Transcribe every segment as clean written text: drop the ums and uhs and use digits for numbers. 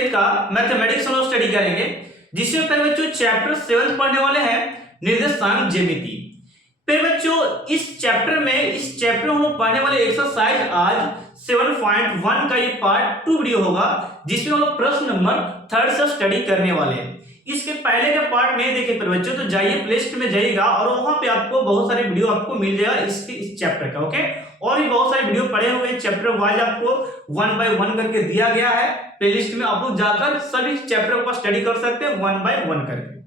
10th का mathematics हम लोग स्टडी करेंगे, जिसमें पहले बच्चों चैप्टर 7 पढ़ने वाले हैं निर्देशांक ज्यामिति। फिर बच्चों इस चैप्टर में हम लोग पढ़ने वाले एक्सरसाइज आज 7.1 का ये पार्ट 2 वीडियो होगा, जिसमें हम लोग प्रश्न नंबर 3 से स्टडी करने वाले हैं। इसके पहले का पार्ट नहीं देखे पर बच्चों तो जाइए प्ले लिस्ट में जाइएगा और वहां पे आपको बहुत सारे वीडियो आपको मिल जाएगा इस चैप्टर का। ओके, और भी बहुत सारे वीडियो पड़े हुए हैं, चैप्टर वाइज आपको 1 बाय 1 करके दिया गया है प्लेलिस्ट में। आप लोग जाकर सभी चैप्टर को स्टडी कर सकते हैं 1 बाय 1 करके।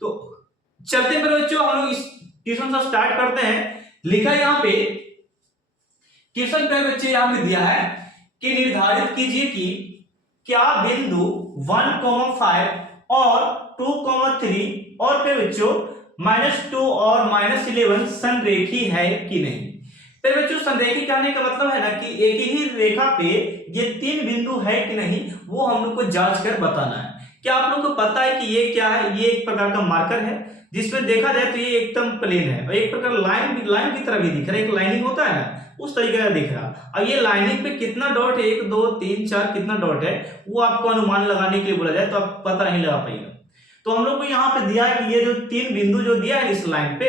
तो चलते हैं बच्चों, हम लोग इस क्वेश्चन से स्टार्ट करते हैं। लिखा है यहाँ पे क्वेश्चन पे बच्चे यहाँ पे दिया है कि निर्धारित कीजिए कि क्या बिंदु 1,5 और 2,3 और फिर बच्चों -2 और -11 संरेखी है कि नहीं। फिर बच्चों संरेखी कहने का मतलब है ना कि एक ही रेखा पे ये 3 बिंदु है कि नहीं, वो हम लोग को जांच कर बताना है। क्या आप लोग को पता है कि ये क्या है? ये एक प्रकार का मार्कर है, जिसमें देखा जाए तो ये एकदम प्लेन है और एक प्रकार लाइन की तरह भी दिख रहा है। एक लाइनिंग होता है ना, उस तरीके का दिख रहा। अब ये लाइनिंग पे कितना डॉट है, 1 2 3 4 कितना डॉट है, वो आपको अनुमान लगाने के लिए बोला जाए तो आप पता नहीं लगा पाएगा। तो हम लोग को यहाँ पे दिया है कि ये जो 3 बिंदु जो दिया है इस लाइन पे,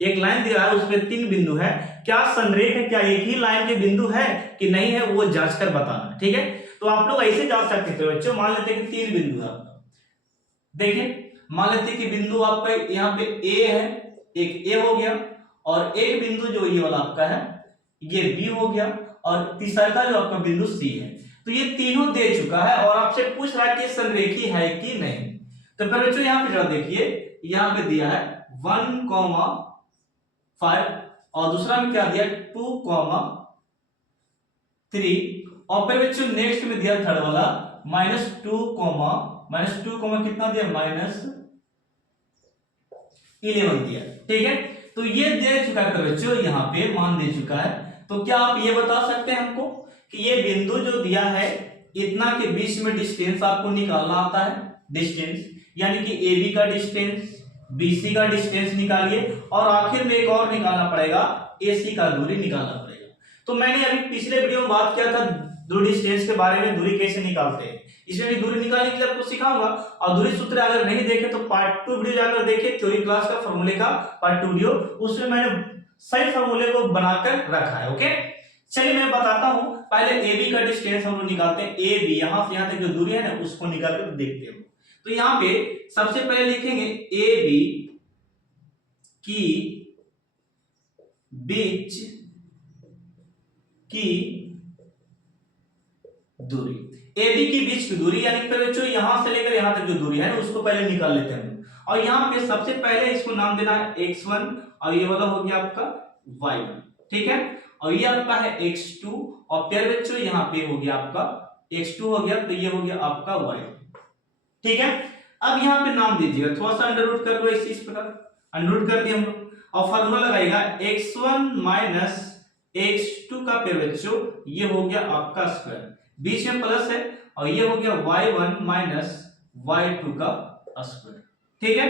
एक लाइन दिया है उसमें 3 बिंदु है, क्या संरेख है, क्या एक ही लाइन के बिंदु है कि नहीं है, वो जांच कर बताना। ठीक है, तो आप लोग ऐसे जांच सकते थे बच्चों। मान लेते हैं कि 3 बिंदु है आपका, देखिए मान लेते हैं कि बिंदु आपका यहाँ पे ए है, एक ए हो गया, और एक बिंदु जो ये वाला आपका है ये बी हो गया, और तीसरा का जो आपका बिंदु सी है। तो ये तीनों दे चुका है और आपसे पूछ रहा है कि संरेखी है कि नहीं। तो फिर बच्चों यहाँ पे जरा देखिए, यहाँ पे दिया है 1,5 और दूसरा में क्या दिया 2,3, और फिर बच्चों नेक्स्ट में दिया थर्ड वाला -2 कितना दिया -11 दिया। ठीक है, तो ये दे चुका है बच्चों, यहाँ पे मान दे चुका है। तो क्या आप ये बता सकते हैं हमको कि ये बिंदु जो दिया है इतना के बीच में डिस्टेंस आपको निकालना आता है। डिस्टेंस यानी कि AB का डिस्टेंस, BC का डिस्टेंस निकालिए, और आखिर में एक और निकालना पड़ेगा, AC का दूरी निकालना पड़ेगा। तो मैंने अभी पिछले वीडियो में बात किया था दूरी डिस्टेंस के बारे में, दूरी कैसे निकालते हैं। इसमें भी दूरी निकालने के लिए आपको सिखाऊंगा, और दूरी सूत्र अगर नहीं देखे तो पार्ट 2 वीडियो जाकर देखिए, थ्योरी क्लास का फॉर्मूले का पार्ट 2 वीडियो, उसमें मैंने सही फॉर्मूले को बनाकर रखा है। ओके, चलिए मैं बताता हूं। पहले AB का डिस्टेंस हम लोग निकालते हैं। AB यहां से यहां तक जो दूरी है ना, उसको निकाल कर देखते हैं। तो यहां पे सबसे पहले लिखेंगे AB की बीच की दूरी, AB की बीच की दूरी यानी कि बच्चों यहां से लेकर यहां तक जो दूरी है उसको पहले निकाल लेते हैं। और यहाँ पे सबसे पहले इसको नाम देना है x1, और ये वाला हो गया आपका y1। ठीक है, और ये आपका है x2, और फिर बच्चों यहाँ पे हो गया आपका x2 हो गया, तो ये हो गया आपका y1। ठीक है, अब यहाँ पे नाम दीजिएगा, थोड़ा सा अंडर रूट कर लो इस प्रकार, अंडर रूट कर दिया हम लोग, और फॉर्मूला लगाएगा x1 माइनस x2 का पे बच्चों ये हो गया आपका स्क्वायर, बीच में प्लस है, और ये हो गया y1 माइनस y2 का स्क्वायर। ठीक है,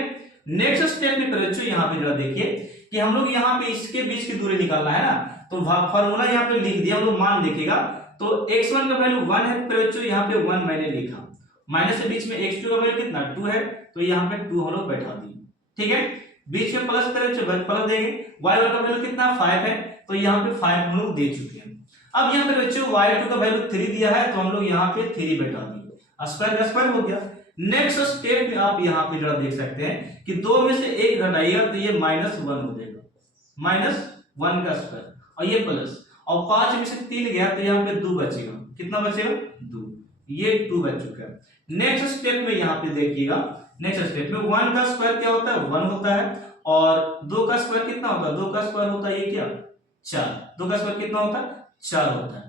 नेक्स्ट स्टेप में बच्चों यहाँ पे जरा देखिए कि हम लोग यहाँ पे इसके बीच की दूरी निकालना है ना, तो फॉर्मूला यहाँ पे लिख दिया, हम लोग मान देखिएगा। तो x1 का वैल्यू 1 है, बच्चों यहाँ पे 1 मैंने लिखा, माइनस के बीच में x2 का वैल्यू कितना 2 है, तो यहाँ पे 2 हम लोग बैठा दिए। ठीक है, बीच में प्लस करें प्लस देंगे, y1 का वैल्यू कितना 5 है, तो यहाँ पे 5 हम लोग दे चुके हैं। अब यहाँ पे बच्चों y2 का वैल्यू 3 दिया है, तो हम लोग यहाँ पे 3 बैठा दिए, स्क्वायर का स्क्वायर हो गया। नेक्स्ट स्टेप में आप यहाँ पे जरा देख सकते हैं कि 2 में से 1 घटाइएगा तो ये -1 हो जाएगा, -1 का स्क्वायर, और ये प्लस, और 5 में से 3 गया तो यहाँ पे 2 बचेगा, कितना बचेगा 2, ये 2 बच चुका है। नेक्स्ट स्टेप में यहाँ पे देखिएगा, नेक्स्ट स्टेप में 1 का स्क्वायर क्या होता है 1 होता है, और 2 का स्क्वायर कितना होता है 2 का स्क्वायर होता है ये क्या 4, 2 का स्क्वायर कितना होता है 4 होता है।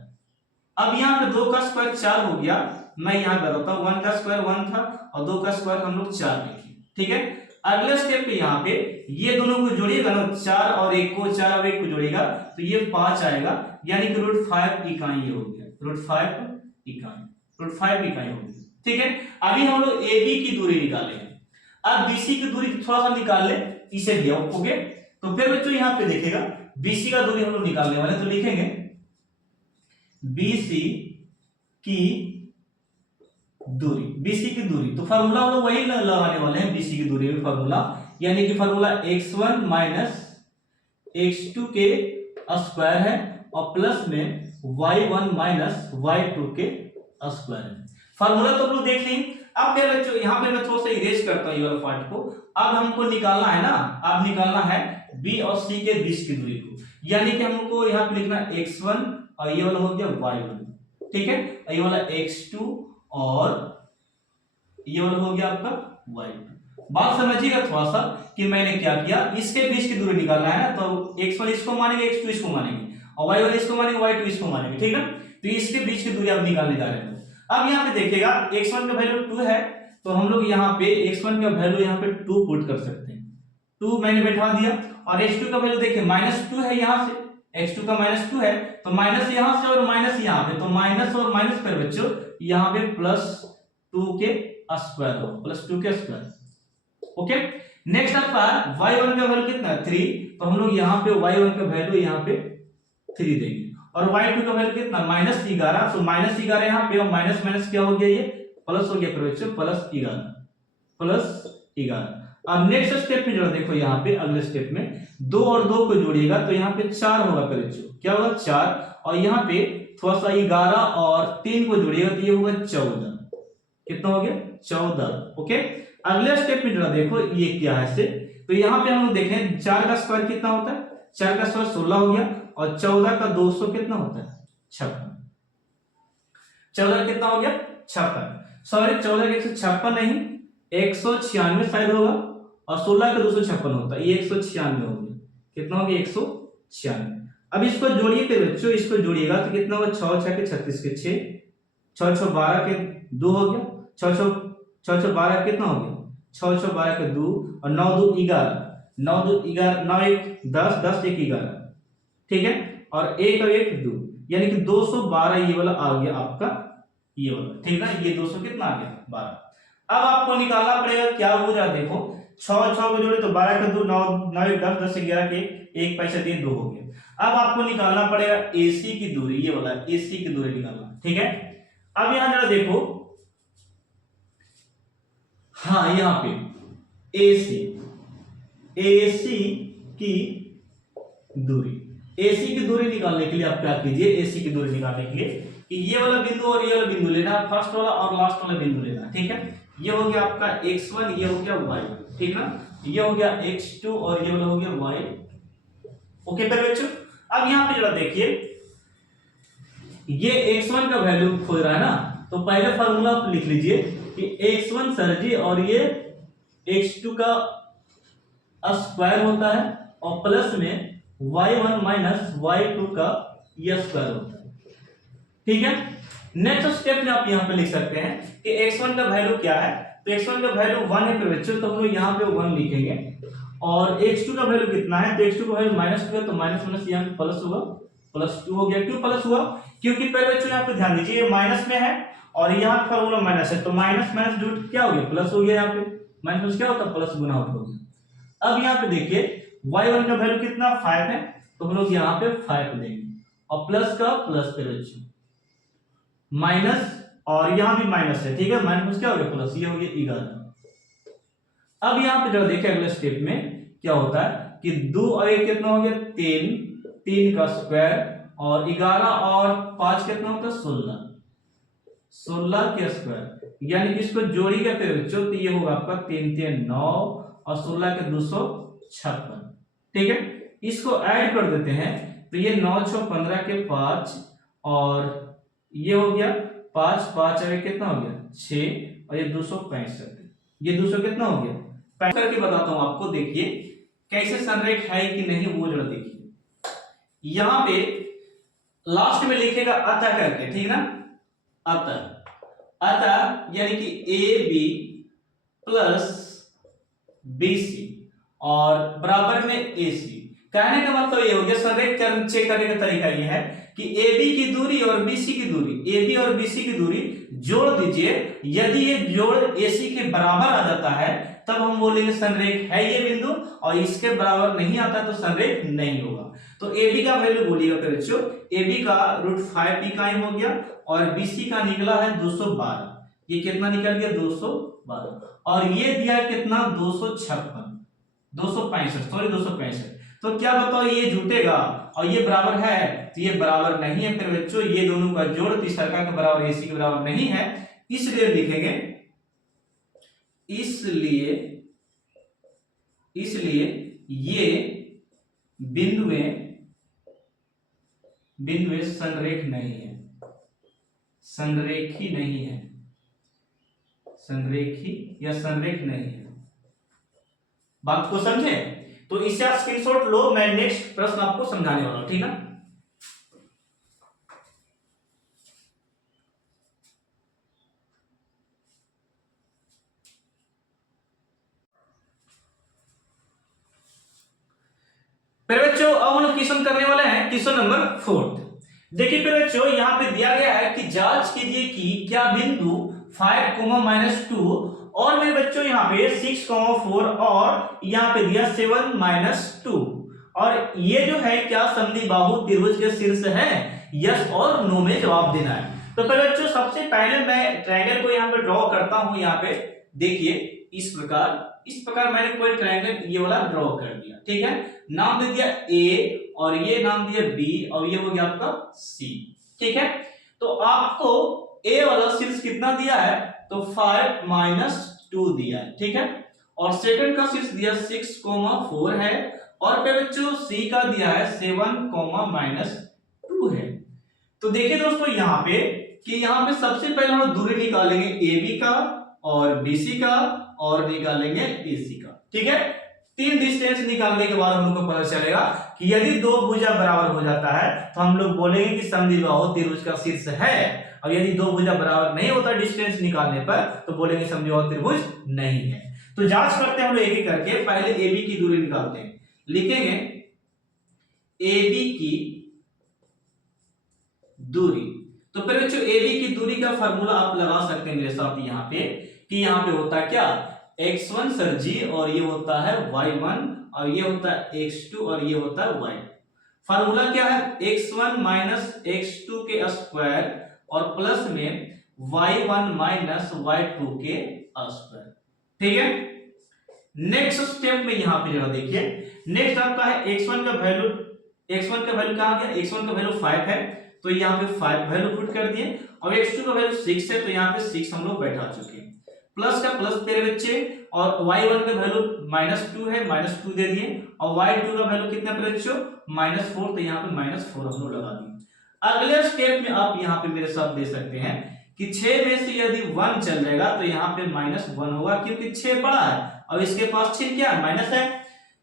अब यहाँ पे 2 का स्क्वायर 4 हो गया, मैं यहाँ बताता हूँ 1 का स्क्वायर 1 था और 2 का स्क्वायर हम लोग 4 लिखे। ठीक है, अगले स्टेप पे यहाँ पे ये दोनों को जोड़िएगा ना, 4 और 1 को, 4 और 1 को जोड़िएगा तो ये 5 आएगा, यानी कि √5 इकाई ये हो गया, √5 इकाई हो गई। ठीक है, अभी हम लोग AB की दूरी निकाले हैं, अब BC की दूरी थोड़ा सा निकाल ले, इसे भी ओके। तो फिर बच्चों यहाँ पे देखिएगा BC का दूरी हम लोग निकालने वाले, तो लिखेंगे BC की दूरी, बीसी की दूरी। तो फार्मूला हम लोग वही लगाने वाले हैं, बीसी की दूरी में फार्मूला, यानी कि फार्मूला x1 माइनस x2 के स्क्वायर है और प्लस में y1 माइनस y2 के स्क्वायर है। फार्मूला तो हम लोग देख लें। अब मेरे बच्चों यहाँ पे मैं थोड़ा सा इरेज करता हूँ ये वाला पार्ट को। अब हमको निकालना है ना, अब निकालना है b और c के बीच की दूरी को, यानी कि हमको यहाँ पे लिखना x1 और ये वाला हो गया y1, ठीक है, ये वाला x2 और ये वाला हो गया आपका y2। बात समझिएगा थोड़ा सा कि मैंने क्या किया, इसके बीच की दूरी निकालना है ना, तो x1 इसको मानेंगे, x2 इसको मानेंगे और y1 इसको मानेंगे, y2 इसको मानेंगे, ठीक है। तो इसके बीच की दूरी आप निकालने जा रहे हैं। अब यहाँ पे देखिएगा x1 का वैल्यू 2 है, तो हम लोग यहाँ पे x1 का वैल्यू यहाँ पे 2 पुट कर सकते हैं, 2 मैंने बैठा दिया। और x2 का वैल्यू देखिए -2 है, यहाँ से x2 का -2 है, तो माइनस यहाँ से और माइनस यहाँ पे, तो माइनस और माइनस पर बच्चों यहाँ पे +2 के स्क्वायर हो, +2 के स्क्वायर। ओके, नेक्स्ट आपका y1 का वैल्यू कितना है 3, तो हम लोग यहाँ पे y1 का वैल्यू यहाँ पे 3 देंगे और y2 का वैल्यू कितना -11, तो -11 यहाँ पे और माइनस माइनस क्या हो गया, ये प्लस हो गया फिर बच्चों +11। अब नेक्स्ट स्टेप में जो देखो यहाँ पे अगले स्टेप में 2 और 2 को जोड़िएगा तो यहाँ पे 4 होगा फिर बच्चों, क्या होगा 4, और यहाँ पे थोड़ा सा 11 और 3 को जोड़िएगा तो ये होगा 14, कितना हो गया 14। ओके, अगले स्टेप में जरा देखो ये क्या है से, तो यहाँ पे हम लोग देखें 4 का स्क्वायर कितना होता है, 4 का स्क्वायर 16 हो गया और 14 का 200 कितना होता है 56, 14 कितना हो गया 56, सॉरी 14 का 156 नहीं 196 शायद होगा, और 16 का 256 होता है, ये 196 हो गया, कितना हो गया 196। अब इसको जोड़िए फिर बच्चों, इसको जोड़िएगा तो कितना होगा 6 6 के 36 के 6, 6 6 12 के 2 हो गया, 6 6 12 कितना हो गया 6 6 12 के 2 और 9 2 11, 9 2 11, 9 1 10, 10 1 11, ठीक है, और 1 और 1 2, यानी कि 212 ये वाला आ गया आपका, ये वाला, ठीक है ना, ये 200 कितना आ गया 12। अब आपको निकालना पड़ेगा क्या हो जाए, देखो 6 6 को जोड़े तो 12 के 2 9 9 10 10 11 के 1 पैसा दिए 2 हो गया। अब आपको निकालना पड़ेगा AC की दूरी, ये वाला AC की दूरी निकालना, ठीक है। अब यहां जरा देखो, हाँ यहाँ पे AC की दूरी, AC की दूरी निकालने के लिए आप क्या कीजिए, AC की दूरी निकालने के लिए कि ये वाला बिंदु और ये वाला बिंदु लेना, फर्स्ट वाला और लास्ट वाला बिंदु लेना, ठीक है। ये हो गया आपका x1, ये हो गया y1, ठीक ना, ये हो गया x2 और ये वाला हो गया y। ओके फिर बच्चों, अब यहाँ पे जरा देखिए ये x1 का वैल्यू खोज रहा है ना, तो पहले फार्मूला आप लिख लीजिए कि x1 सर जी और ये x2 का स्क्वायर होता है और प्लस में y1 माइनस y2 का ये स्क्वायर होता है, ठीक है। नेक्स्ट स्टेप में आप यहाँ पे लिख सकते हैं कि x1 का वैल्यू क्या है, तो x1 का वैल्यू 1 है फिर बच्चों, तो हम लोग यहाँ पे 1 लिखेंगे, और x2 का वैल्यू कितना है, तो x2 का वैल्यू -2 है, तो माइनस माइनस यहाँ पे प्लस होगा, +2 हो गया। क्यों प्लस हुआ, क्योंकि पहले बच्चों यहाँ पे ध्यान दीजिए ये माइनस में है और यहाँ पे फार्मूला माइनस है, तो माइनस माइनस रूट क्या हो गया प्लस हो गया, यहाँ पे माइनस क्या होता है प्लस गुना आउट हो गया। अब यहाँ पे देखिए y1 का वैल्यू कितना 5 है, तो हम लोग यहाँ पे 5 देंगे और प्लस का प्लस पे बच्चों माइनस, और यहाँ भी माइनस है, ठीक है, माइनस क्या हो गया प्लस, ये हो गया 11। अब यहाँ पे जब देखिए अगले स्टेप में क्या होता है कि 2 और 1 कितना हो गया 3, 3 का स्क्वायर और 11 और 5 कितना होता है 16, 16 के स्क्वायर, यानी कि इसको जोड़िएगा फिर बच्चों तो ये होगा आपका 3 3 9 और 16 के 256, ठीक है। इसको ऐड कर देते हैं तो ये 9 6 15 के 5 और ये हो गया 5 5 और कितना हो गया 6 और ये 265, ये 200 कितना हो गया, पैक करके बताता हूं आपको, देखिए कैसे संरेख है कि नहीं वो जरा देखिए। यहां पे लास्ट में लिखेगा अतः करके, ठीक है ना, अतः यानी कि AB प्लस BC और बराबर में AC। कहने का मतलब ये हो गया, संरेख चेक करने का तरीका ये है कि AB की दूरी और BC की दूरी, AB और BC की दूरी जोड़ दीजिए, यदि ये जोड़ AC के बराबर आ जाता है तब हम बोलेंगे संरेख है ये बिंदु, और इसके बराबर नहीं आता तो संरेख नहीं होगा। तो AB का वैल्यू बोलिएगा फिर बच्चों, AB का √5 इकाई हो गया और BC का निकला है 212, ये कितना निकल गया 212, और ये दिया कितना 256, 265 सॉरी 265। तो क्या बताओ ये जुटेगा और ये बराबर है, तो ये बराबर नहीं है। फिर बच्चों ये दोनों का जोड़ तीसरा के बराबर AC के बराबर नहीं है, इसलिए लिखेंगे, इसलिए ये बिंदुएं संरेख नहीं है, संरेखी नहीं है, संरेखी या संरेख नहीं है। बात को समझे? तो इसे आप स्क्रीनशॉट लो, मैं नेक्स्ट प्रश्न आपको समझाने वाला हूं, ठीक है। फिर बच्चों अब हम लोग क्वेश्चन करने वाले हैं क्वेश्चन नंबर 4। देखिए फिर बच्चों यहाँ पे दिया गया है कि जांच कीजिए कि क्या बिंदु 5, -2 और मेरे बच्चों यहाँ पे 6, 4 और यहाँ पे दिया 7, -2 और ये जो है क्या समद्विबाहु त्रिभुज के शीर्ष है? यस और नो में जवाब देना है। तो फिर बच्चों सबसे पहले मैं ट्रायंगल को यहाँ पे ड्रॉ करता हूँ। यहाँ पे देखिए इस प्रकार मैंने कोई ट्रायंगल ये वाला ड्रॉ कर दिया, ठीक है। नाम दे दिया A और ये नाम दिया B और ये हो गया आपका C, ठीक है। तो आपको A वाला शीर्ष कितना दिया है? तो 5, -2 दिया है, ठीक है। और सेकंड का शीर्ष दिया 6, 4 है और फिर बच्चों C का दिया है 7, -2 है। तो देखिए दोस्तों यहाँ पे कि यहाँ पे सबसे पहले हम दूरी निकालेंगे AB का और BC का और निकालेंगे AC का, ठीक है। तीन डिस्टेंस निकालने के बाद हम लोग को पता चलेगा कि यदि दो भुजा बराबर हो जाता है तो हम लोग बोलेंगे कि समद्विबाहु त्रिभुज का शीर्ष है, और यदि दो भुजा बराबर नहीं होता डिस्टेंस निकालने पर तो बोलेंगे समद्विबाहु त्रिभुज नहीं है। तो जांच करते हैं हम लोग एक एक करके। पहले AB की दूरी निकालते हैं, लिखेंगे AB की दूरी। तो फिर बच्चों AB की दूरी का फार्मूला आप लगा सकते हैं मेरे साथ यहाँ पे कि यहाँ पे होता है क्या x1 सर जी और ये होता है y1 और ये होता है x2 और ये होता है y। फार्मूला क्या है? x1 - x2 के स्क्वायर और प्लस में y1 - y2 के स्क्वायर, ठीक है। नेक्स्ट स्टेप में यहाँ पे जरा देखिए, नेक्स्ट आपका है x1 का वैल्यू कहाँ गया? x1 का वैल्यू 5 है तो यहाँ पे 5 वैल्यू पुट कर दिए और x2 का वैल्यू 6 है तो यहाँ पे 6 हम लोग बैठा चुके हैं। प्लस का प्लस तेरे बच्चे और y1 का वैल्यू -2 है, -2 दे दिए और y2 का वैल्यू कितना पे बच्चों? -4 तो यहाँ पे -4 हम लोग लगा दिए। अगले स्टेप में आप यहाँ पे मेरे साथ दे सकते हैं कि 6 में से यदि 1 चल जाएगा तो यहाँ पे -1 होगा क्योंकि 6 बड़ा है और इसके पास चिन्ह क्या है? माइनस है,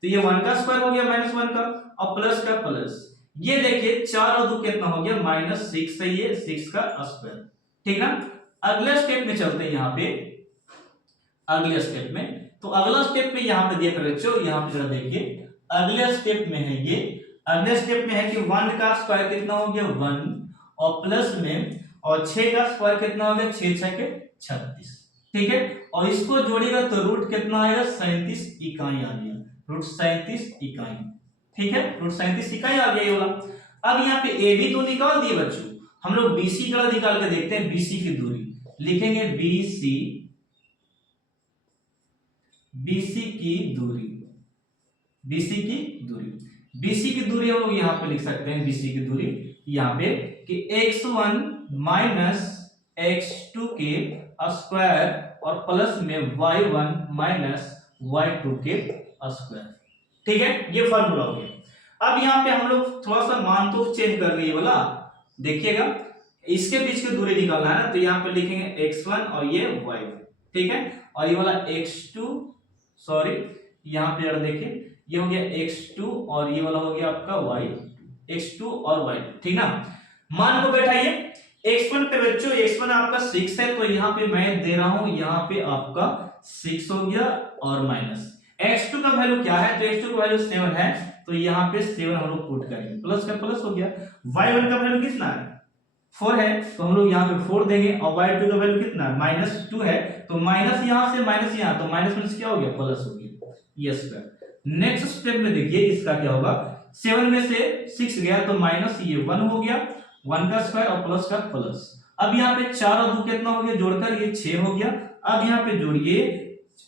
तो ये 1 का स्क्वायर हो गया -1 का और प्लस का प्लस। ये देखिए 4 और 2 कितना हो गया? -6 है, ये 6 का स्क्वायर, ठीक ना। अगले स्टेप में चलते हैं यहाँ पे अगले स्टेप में। तो अगला स्टेप में यहाँ पे दिया बच्चों, यहाँ पे जरा देखिए अगले स्टेप में है ये, अगले स्टेप में है कि 1 का स्क्वायर कितना हो गया? 1 और प्लस में और 6 का स्क्वायर कितना हो गया? 6 6 के 36, ठीक है। और इसको जोड़ेगा तो रूट कितना आएगा? 37 इकाई आ गया, रूट 37 इकाई, ठीक है। रूट 37 इकाई आ गया ये वाला। अब यहाँ पे AB तो निकाल दिए बच्चों, हम लोग BC का निकाल के देखते हैं। BC की दूरी लिखेंगे BC की दूरी, BC की दूरी हम लोग यहाँ पे लिख सकते हैं। BC की दूरी यहाँ पे कि x1 - x2 के स्क्वायर और प्लस में y1 - y2 के स्क्वायर, ठीक है। ये फार्मूला हो गया। अब यहाँ पे हम लोग थोड़ा सा मान तो चेंज कर लिए वाला, देखिएगा इसके बीच की दूरी निकालना है ना, तो यहाँ पे लिखेंगे x1 और ये y1, ठीक है। और ये वाला x2 सॉरी यहाँ पे जरा देखिए ये हो गया x2 और ये वाला हो गया आपका y2, x2 और y2, ठीक ना। मान को बैठाइए x1 पे बच्चों, x1 आपका 6 है तो यहाँ पे मैं दे रहा हूं यहाँ पे आपका 6 हो गया और माइनस x2 का वैल्यू क्या है? तो x2 का वैल्यू 7 है तो यहाँ पे 7 हम लोग पुट करेंगे, प्लस का प्लस हो गया। y1 का वैल्यू कितना है? 4 है तो हम लोग यहाँ पे 4 देंगे और y2 का वैल्यू कितना है? -2 है तो माइनस यहाँ से माइनस यहाँ, तो माइनस माइनस क्या हो गया? प्लस हो गया, ये स्क्वायर। नेक्स्ट स्टेप में देखिए इसका क्या होगा? 7 में से 6 गया तो माइनस ये 1 हो गया, 1 का स्क्वायर और प्लस का प्लस। अब यहाँ पे 4 और 2 कितना हो गया जोड़कर, ये 6 हो गया। अब यहाँ पे जोड़िए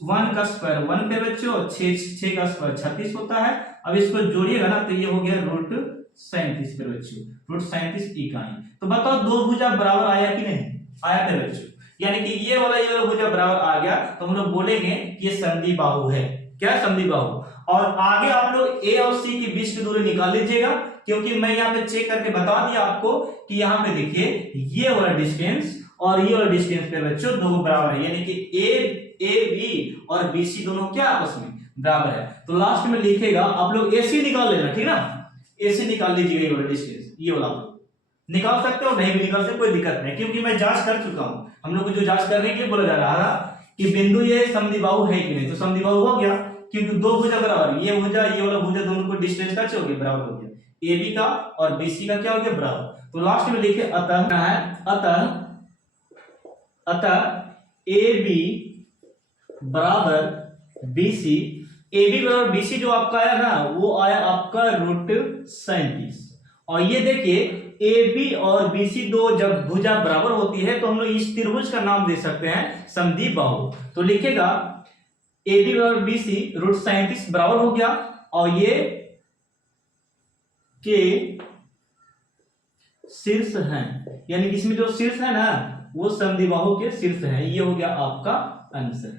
1 का स्क्वायर 1 पे बच्चों, 6 का स्क्वायर 36 होता है। अब इसको जोड़िएगा ना तो ये हो गया √37 पे बच्चों, √37 इकाई। तो बताओ दो भुजा बराबर आया कि नहीं आया था बच्चों, यानी कि ये वाला भुजा बराबर आ गया तो हम लोग बोलेंगे कि ये संधि बाहु है। क्या संधि बाहु। और आगे आप लोग ए और सी के बीच की दूरी निकाल लीजिएगा, क्योंकि मैं यहाँ पे चेक करके बता दिया आपको कि यहाँ पे देखिए ये वाला डिस्टेंस और ये वाला डिस्टेंस पे बच्चों दोनों बराबर है, यानी कि ए बी और बी सी दोनों क्या आपस में बराबर है। तो लास्ट में लिखेगा आप लोग ए सी निकाल लेना, ठीक ना, ए सी निकाल लीजिएगा, ये वाला डिस्टेंस ये वाला निकाल सकते हो, नहीं भी निकाल सकते कोई दिक्कत नहीं, क्योंकि मैं जांच कर चुका हूं। हम लोग को जो जांच करने के लिए बोला जा रहा था कि बिंदु ये समद्विबाहु है कि नहीं, तो समद्विबाहु हो गया क्योंकि दो भुजा बराबर, ये भुजा ये वाला भुजा दोनों को डिस्टेंस का हो गया बराबर हो गया, ए बी का और बी सी का क्या हो गया बराबर। तो लास्ट में लिखे अतः ए बी बराबर बी सी, ए बी बराबर बी सी जो आपका आया ना वो आया आपका √37। और ये देखिए ए बी और बी सी दो जब भुजा बराबर होती है तो हम लोग इस त्रिभुज का नाम दे सकते हैं समद्विबाहु। तो लिखेगा ए बी बराबर बी सी √37 बराबर हो गया, और ये के शीर्ष हैं, यानी कि इसमें जो शीर्ष है ना वो समद्विबाहु के शीर्ष है। ये हो गया आपका आंसर,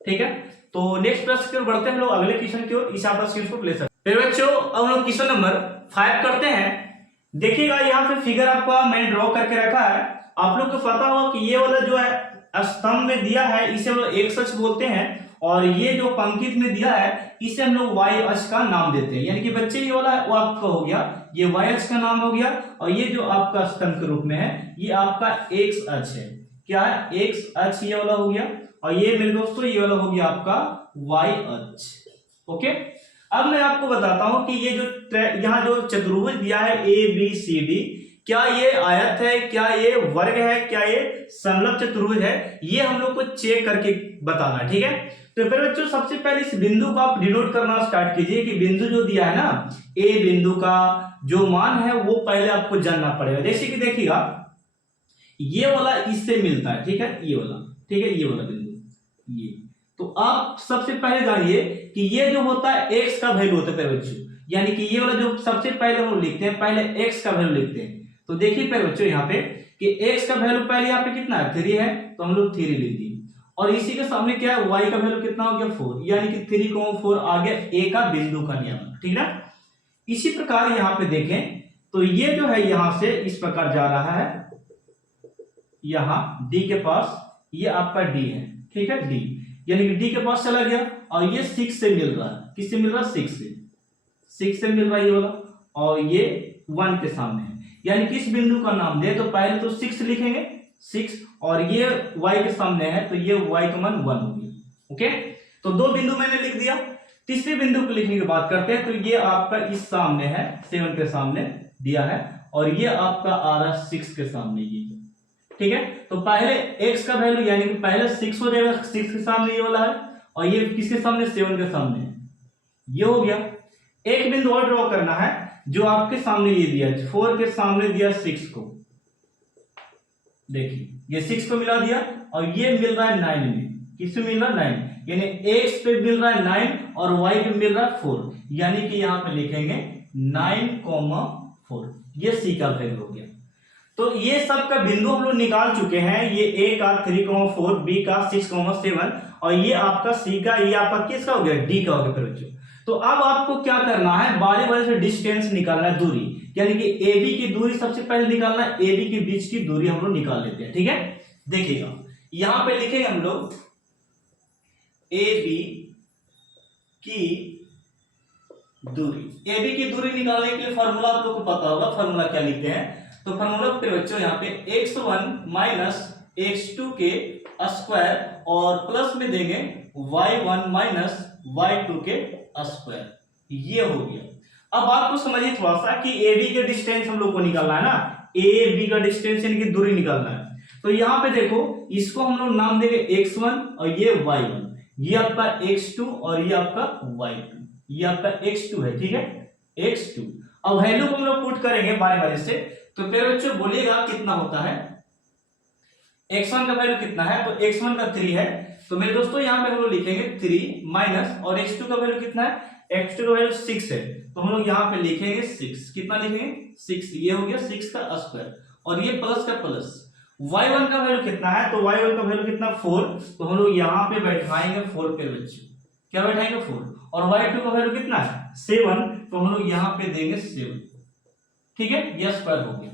ठीक है। तो नेक्स्ट प्रश्न की ओर बढ़ते हैं हम लोग अगले क्वेश्चन की ओर, इस आप स्क्रीनशॉट ले सकते हैं। फिर बच्चों अब हम लोग क्वेश्चन नंबर 5 करते हैं। देखिएगा यहाँ पे फिगर आपका मैंने ड्रॉ करके रखा है, आप लोग को पता होगा कि ये वाला जो है स्तंभ में दिया है इसे हम लोग एक्स अक्ष बोलते हैं, और ये जो पंक्ति में दिया है इसे हम लोग वाई अक्ष का नाम देते हैं। यानी कि बच्चे ये वाला वो आपका हो गया, ये वाई अक्ष का नाम हो गया, और ये जो आपका स्तंभ के रूप में है ये आपका एक्स अक्ष है। क्या है एक्स अक्ष ये वाला हो गया, और ये मेरे दोस्तों ये वाला हो गया आपका वाई अक्ष। ओके, अब मैं आपको बताता हूं कि ये जो यहाँ जो चतुर्भुज दिया है ए बी सी डी, क्या ये आयत है, क्या ये वर्ग है, क्या ये समलंब चतुर्भुज है, ये हम लोग को चेक करके बताना, ठीक है। तो फिर बच्चों सबसे पहले इस बिंदु को आप डिनोट करना स्टार्ट कीजिए कि बिंदु जो दिया है ना ए बिंदु का जो मान है वो पहले आपको जानना पड़ेगा। जैसे कि देखिएगा ये वाला इससे मिलता है, ठीक है, ये वाला, ठीक है, ये वाला बिंदु ये, तो आप सबसे पहले जानिए कि ये जो होता है एक्स का वैल्यू होता है बच्चों, यानी कि ये वाला जो सबसे पहले हम लिखते हैं पहले एक्स का वैल्यू लिखते हैं। तो देखिए पहले बच्चों यहाँ पे कि एक्स का वैल्यू पहले यहाँ पे कितना है 3 है, तो हम लोग 3 लिख दिए, और इसी के सामने क्या है y का वैल्यू कितना हो गया 4, यानी कि 3,4 आ गया ए का बिंदु का नियम, ठीक है। इसी प्रकार यहाँ पे देखें तो ये जो है यहां से इस प्रकार जा रहा है, यहां डी के पास, ये आपका डी है, ठीक है, डी यानी कि डी के पास चला गया, और ये 6 से मिल रहा है, किससे मिल रहा है 6 से मिल रहा है ये वाला, और ये 1 के सामने है, यानी कि इस बिंदु का नाम दे तो पहले तो 6 लिखेंगे 6, और ये y के सामने है तो ये y का मान 1 हो गया। ओके, तो दो बिंदु मैंने लिख दिया। तीसरे बिंदु को लिखने की बात करते हैं, तो ये आपका इस सामने है 7 के सामने दिया है, और ये आपका आ रहा है 6 के सामने ये, ठीक है। तो पहले x का वैल्यू यानी कि पहले 6 हो जाएगा, 6 के सामने ये वाला है, और ये किसके सामने 7 के सामने है, ये हो गया। एक बिंदु और ड्रॉ करना है जो आपके सामने ये दिया 4 के सामने दिया 6 को, देखिए ये 6 को मिला दिया, और ये मिल रहा है 9 में, किसमें मिल रहा है 9, यानी x पे मिल रहा है 9 और y पे मिल रहा है 4, यानी कि यहाँ पे लिखेंगे 9,4, ये c का वैल्यू हो गया। तो ये सब का बिंदु हम लोग निकाल चुके हैं, ये a का 3,4, b का 6,7, और ये आपका c का, ये आपका किसका हो गया d का हो गया फिर बच्चों। तो अब आपको क्या करना है, बारी बारी से डिस्टेंस निकालना है, दूरी, यानी कि ए बी की दूरी सबसे पहले निकालना है, ए बी के बीच की दूरी हम लोग निकाल लेते हैं, ठीक है। देखिएगा यहां पे लिखेंगे हम लोग ए बी की दूरी, ए बी की दूरी निकालने के लिए फॉर्मूला आप लोग को पता होगा, फॉर्मूला क्या लिखते हैं, तो फॉर्मूला पे बच्चों यहाँ पे x1 माइनस x2 के स्क्वायर, और प्लस में देंगे y1 माइनस y2 के स्क्वायर, ये हो गया। अब आपको समझिए थोड़ा सा कि ए बी के डिस्टेंस हम लोग को निकालना है ना, ए बी का डिस्टेंस यानी कि दूरी निकालना है। तो यहाँ पे देखो इसको हम लोग नाम देंगे x1 और ये y1, ये आपका x2 और ये आपका y2, ये आपका x2 है, ठीक है, x2। अब वैल्यू को हम लोग पुट करेंगे बारी बारी से, तो फिर बच्चों बोलिएगा कितना होता है, x1 का वैल्यू कितना है, तो x1 का 3 है, तो मेरे दोस्तों यहाँ पे हम लोग लिखेंगे 3 माइनस, और x2 का वैल्यू कितना है, x2 का वैल्यू 6 है, तो हम लोग यहाँ पे लिखेंगे 6, कितना लिखेंगे 6, ये हो गया 6 का स्क्वायर, और ये प्लस का प्लस। y1 का वैल्यू कितना है, तो y1 का वैल्यू कितना 4, तो हम लोग यहाँ पे बैठाएंगे 4 पे बच्चों, क्या बैठाएंगे 4, और y2 का वैल्यू कितना है 7, तो हम लोग यहाँ पे देंगे 7, ठीक है, ये स्क्वायर हो गया।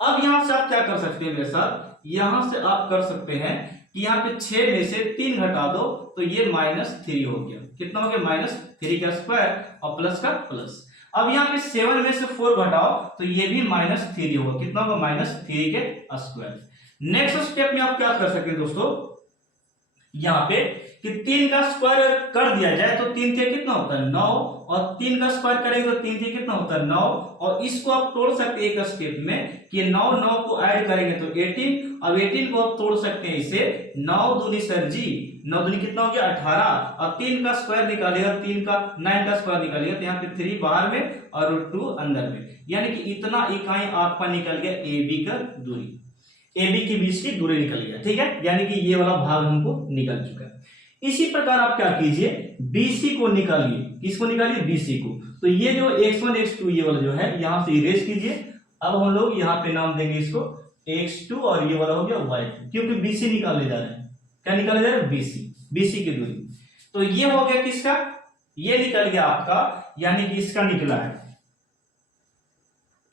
अब यहां से आप क्या कर सकते हैं मेरे साथ, यहां से आप कर सकते हैं कि यहाँ पे 6 में से 3 घटा दो, तो ये -3 हो गया, कितना हो गया -3 का स्क्वायर और प्लस का प्लस। अब यहाँ पे 7 में से 4 घटाओ, तो ये भी -3 होगा, कितना होगा -3 के स्क्वायर। नेक्स्ट स्टेप में आप क्या कर सकते हैं दोस्तों, यहाँ पे कि 3 का स्क्वायर कर दिया जाए तो 3 × कितना होता है 9, और 3 का स्क्वायर करेंगे तो 3 × कितना होता है 9, और इसको आप तोड़ सकते हैं एक स्टेप में कि 9 को ऐड करेंगे तो 18, अब 18 को आप तोड़ सकते हैं इसे 9 दूनी सर जी, 9 दूनी कितना हो गया 18, अब 3 का स्क्वायर निकालेगा, 9 का स्क्वायर निकालेगा, तो यहाँ पे 3 बाहर में और 2 अंदर में, यानी कि इतना इकाई आपका निकल गया AB का दूरी, AB के बीच की दूरी निकल गया, ठीक है, यानी कि ये वाला भाग हमको निकल चुका है। इसी प्रकार आप क्या कीजिए, BC को निकालिए, किसको निकालिए BC को, तो ये जो x1 x2 ये वाला जो है यहां से इरेज कीजिए। अब हम लोग यहाँ पे नाम देंगे इसको x2, और ये वाला हो गया y2, क्योंकि BC निकालने जा रहे हैं, क्या निकालने जा रहे हैं BC की दूरी। तो ये हो गया किसका, ये निकल गया आपका, यानी कि इसका निकला है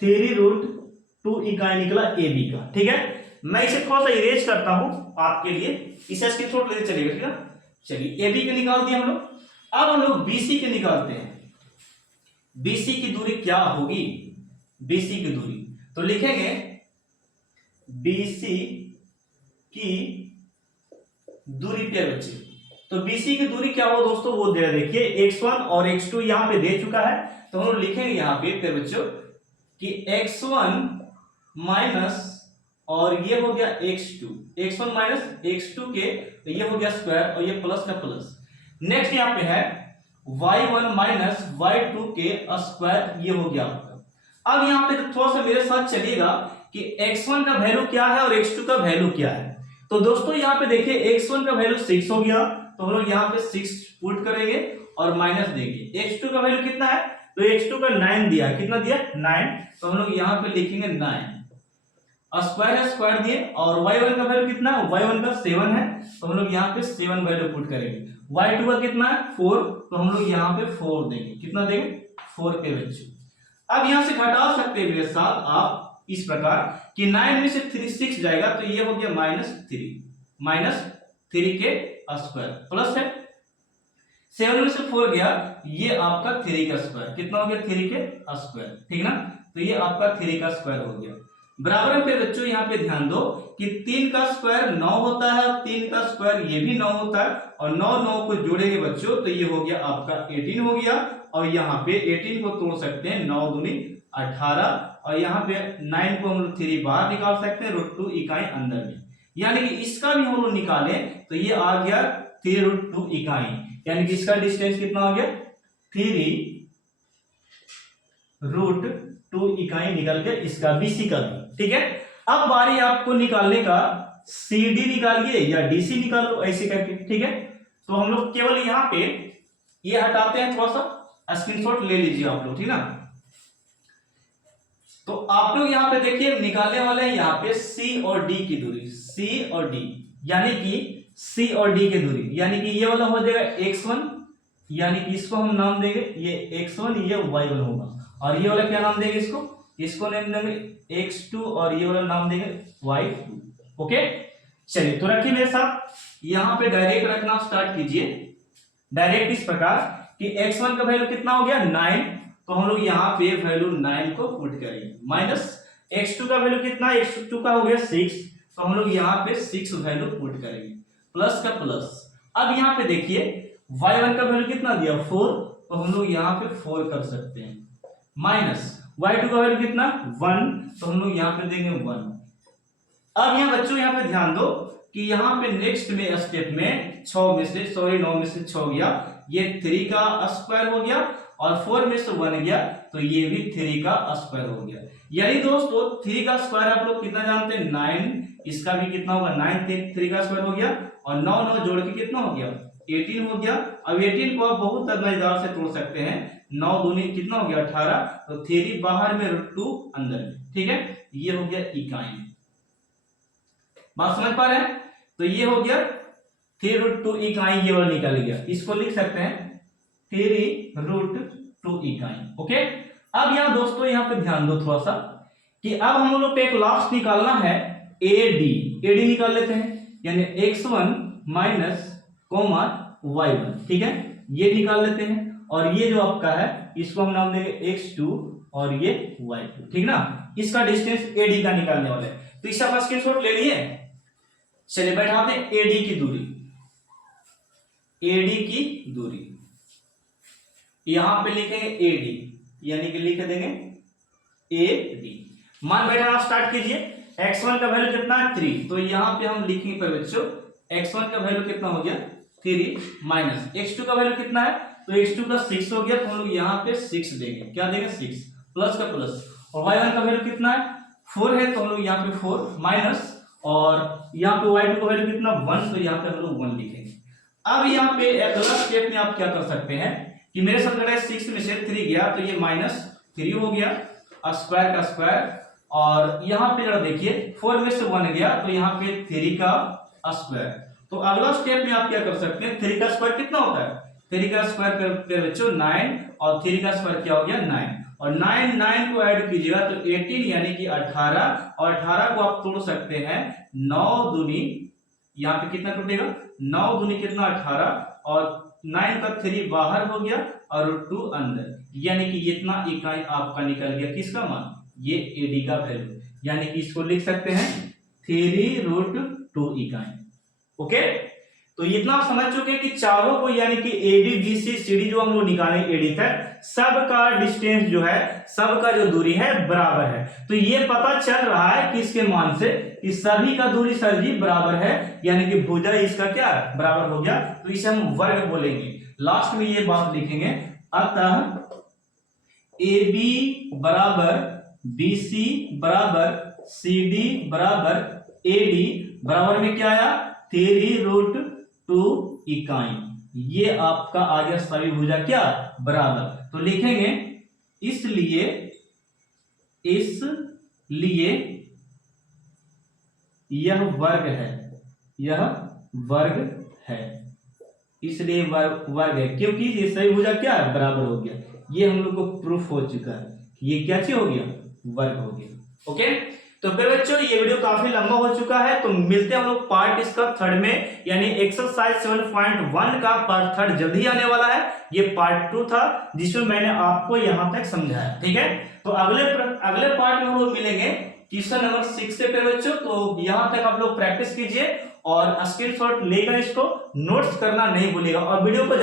3√2 इकाई निकला AB का, ठीक है। मैं इसे थोड़ा सा इरेज करता हूं आपके लिए, इसे स्क्रीनशॉट लेते चलिएगा, ठीक है। चलिए AB के निकाल दिया हम लोग, अब हम लोग BC के निकालते हैं। BC की दूरी क्या होगी, BC की दूरी तो लिखेंगे BC की दूरी पे बच्चे, तो BC की दूरी क्या हो दोस्तों, वो दे देखिए x1 और x2 यहां पे दे चुका है, तो हम लोग लिखेंगे यहां पे बच्चों कि x1 माइनस, और ये हो गया x1 माइनस x2 के, तो ये हो गया स्क्वायर, और ये प्लस का प्लस। नेक्स्ट यहाँ पे है y1 माइनस y2 के स्क्वायर, ये हो गया आपका। अब यहाँ पे थोड़ा सा मेरे साथ चलिएगा कि x1 का वैल्यू क्या है और x2 का वैल्यू क्या है। तो दोस्तों यहाँ पे देखिए x1 का वैल्यू 6 हो गया, तो हम लोग यहाँ पे 6 पुट करेंगे और माइनस देंगे। x2 का वैल्यू कितना है, तो x2 का 9 दिया, कितना दिया 9, तो हम लोग यहाँ पे लिखेंगे 9, स्क्वायर है स्क्वायर दिए, और y1 का वैल्यू कितना है, y1 का 7 है, तो हम लोग यहाँ पे 7 वैल्यू पुट करेंगे। y2 का कितना है 4, तो हम लोग यहाँ पे 4 देंगे, कितना देंगे 4 के बच्चों। अब यहाँ से घटा सकते हैं मेरे साथ आप इस प्रकार कि 9 में से 3 6 जाएगा, तो ये हो गया -3 के स्क्वायर, प्लस है 7 में से 4 गया, ये आपका 3 का स्क्वायर, कितना हो गया 3 के स्क्वायर, ठीक ना, तो ये आपका 3 का स्क्वायर हो गया। बराबर पे बच्चों यहाँ पे ध्यान दो कि 3 का स्क्वायर 9 होता है, 3 का स्क्वायर ये भी 9 होता है, और 9 को जोड़ेंगे बच्चों तो ये हो गया आपका 18 हो गया, और यहाँ पे 18 को तोड़ सकते हैं, 9 दूनी 18, और यहाँ पे 9 को हम लोग 3 बाहर निकाल सकते हैं, √2 इकाई अंदर में, यानी कि इसका भी हम लोग निकालें तो ये आ गया 3√2 इकाई, यानी कि इसका डिस्टेंस कितना हो गया 3√2 इकाई निकल के इसका BC का भी, ठीक है। अब बारी आपको निकालने का CD निकालिए या DC निकालो ऐसे करके, ठीक है। तो हम लोग केवल यहाँ पे ये हटाते हैं, थोड़ा सा स्क्रीनशॉट ले लीजिए आप लोग, ठीक ना। तो आप लोग यहाँ पे देखिए निकालने वाले हैं यहाँ पे C और D की दूरी, C और D, यानी कि C और D की दूरी, यानी कि ये वाला हो जाएगा x1, यानी कि इसको हम नाम देंगे ये x1, ये y1 होगा, और ये वाला क्या नाम देंगे इसको नाम देंगे x2, और ये वाला नाम देंगे y2, ओके। चलिए तो रखिए मेरे साथ, यहाँ पे डायरेक्ट रखना स्टार्ट कीजिए, डायरेक्ट इस प्रकार कि x1 का वैल्यू कितना हो गया 9, तो हम लोग यहाँ पे वैल्यू 9 को पुट करेंगे, माइनस x2 का वैल्यू कितना, x2 का हो गया 6, तो हम लोग यहाँ पे 6 वैल्यू पुट करेंगे, प्लस का प्लस। अब यहाँ पे देखिए y1 का वैल्यू कितना दिया 4, तो हम लोग यहाँ पे 4 कर सकते हैं, माइनस y2 का वैल्यू कितना 1, तो हम लोग यहाँ पे देंगे 1। अब यहाँ बच्चों यहाँ पे ध्यान दो कि यहाँ पे नेक्स्ट में स्टेप में 9 में से 6 गया, ये 3 का स्क्वायर हो गया, और 4 में से 1 गया तो ये भी 3 का स्क्वायर हो गया। यानी दोस्तों 3 का स्क्वायर आप लोग कितना जानते हैं 9, इसका भी कितना होगा 9, 3 का स्क्वायर हो गया और 9 9 जोड़ के कितना हो गया 18 हो गया। अब 18 को आप बहुत मजेदार से तोड़ सकते हैं, 9 दूनी कितना हो गया 18, तो 3 बाहर में √2 अंदर में, ठीक है, ये हो गया इकाई। बात समझ पा रहे हैं? तो ये हो गया 3√2 इकाई, ये वाला निकल गया, इसको लिख सकते हैं 3√2 इकाई। ओके, अब यहाँ दोस्तों यहाँ पे ध्यान दो थोड़ा सा कि अब हम लोग को एक लास्ट निकालना है एडी निकाल लेते हैं, यानी x1 माइनस कोमा y1, ठीक है, ये निकाल लेते हैं। और ये जो आपका है इसको हम नाम देंगे x2 और ये y2, ठीक ना। इसका डिस्टेंस एडी का निकालने वाले हैं, तो इसका पास स्क्रीनशॉट ले लिए। चलिए बैठाते हैं एडी की दूरी, एडी की दूरी यहां पे लिखेंगे एडी, यानी कि लिख देंगे एडी। मान बैठाना स्टार्ट कीजिए। x1 का वैल्यू कितना है 3, तो यहां पे हम लिखेंगे पर बच्चों x1 का वैल्यू कितना हो गया 3 माइनस x2 का वैल्यू कितना है, तो x2 का 6 हो गया, तो हम लोग यहाँ पे 6 देंगे, क्या देंगे 6 प्लस का प्लस, और y1 का वैल्यू कितना है 4 है, तो हम लोग यहाँ पे 4 माइनस, और यहाँ पे y2 का वैल्यू कितना 1, तो यहाँ पे हम लोग 1 लिखेंगे। अब यहाँ पे अगला स्टेप में आप क्या कर सकते हैं कि मेरे साथ अगर 6 में से 3 गया तो ये -3 हो गया, स्क्वायर का स्क्वायर, और यहाँ पे जरा देखिए 4 में से 1 गया तो यहाँ पे 3 का स्क्वायर। तो अगला स्टेप में आप क्या कर सकते हैं, 3 का स्क्वायर कितना होता है, 3 का स्क्वायर पे बच्चों 9, और 3 का स्क्वायर क्या हो गया 9, और 9 को ऐड कीजिएगा तो 18 यानी कि 18, और 18 को आप तोड़ सकते हैं 9 दूनी, यहाँ पे कितना टूटेगा 9 दूनी कितना 18, और 9 का 3 बाहर हो गया और 2 अंदर, यानी कि इतना इकाई आपका निकल गया, किसका मान, ये एडी का वैल्यू, यानी कि इसको लिख सकते हैं 3√2 इकाई। ओके, तो इतना आप समझ चुके हैं कि चारों को, यानी कि एडी बीसी सीडी जो हम लोग निकाले एडी तक, सबका डिस्टेंस जो है, सबका जो दूरी है बराबर है। तो ये पता चल रहा है किसके मान से कि सभी का दूरी सर जी बराबर है, यानी कि भुजा इसका क्या बराबर हो गया, तो इसे हम वर्ग बोलेंगे। लास्ट में ये बात लिखेंगे, अतः AB बराबर BC बराबर CD बराबर AD बराबर में क्या आया 3√2 इकाई, ये आपका आ गया सभी भुजा क्या बराबर। तो लिखेंगे इसलिए यह वर्ग है, यह वर्ग है, इसलिए वर्ग है, क्योंकि ये सभी भुजा क्या है बराबर हो गया। ये हम लोग को प्रूफ हो चुका है, ये क्या चीज हो गया वर्ग हो गया। ओके, तो फिर बच्चों ये वीडियो काफी लंबा हो चुका है, तो मिलते हैं हम लोग पार्ट इसका 3rd में, यानी एक्सरसाइज 7.1 का पार्ट 3rd जल्द ही आने वाला है। ये पार्ट 2 था जिसमें मैंने आपको यहां तक समझाया, ठीक है। तो अगले पार्ट में हम लोग मिलेंगे क्वेश्चन नंबर 6 से फिर बच्चों। तो यहां तक आप लोग प्रैक्टिस कीजिए और स्क्रीनशॉट लेकर इसको नोट्स करना नहीं भूलिएगा, और वीडियो को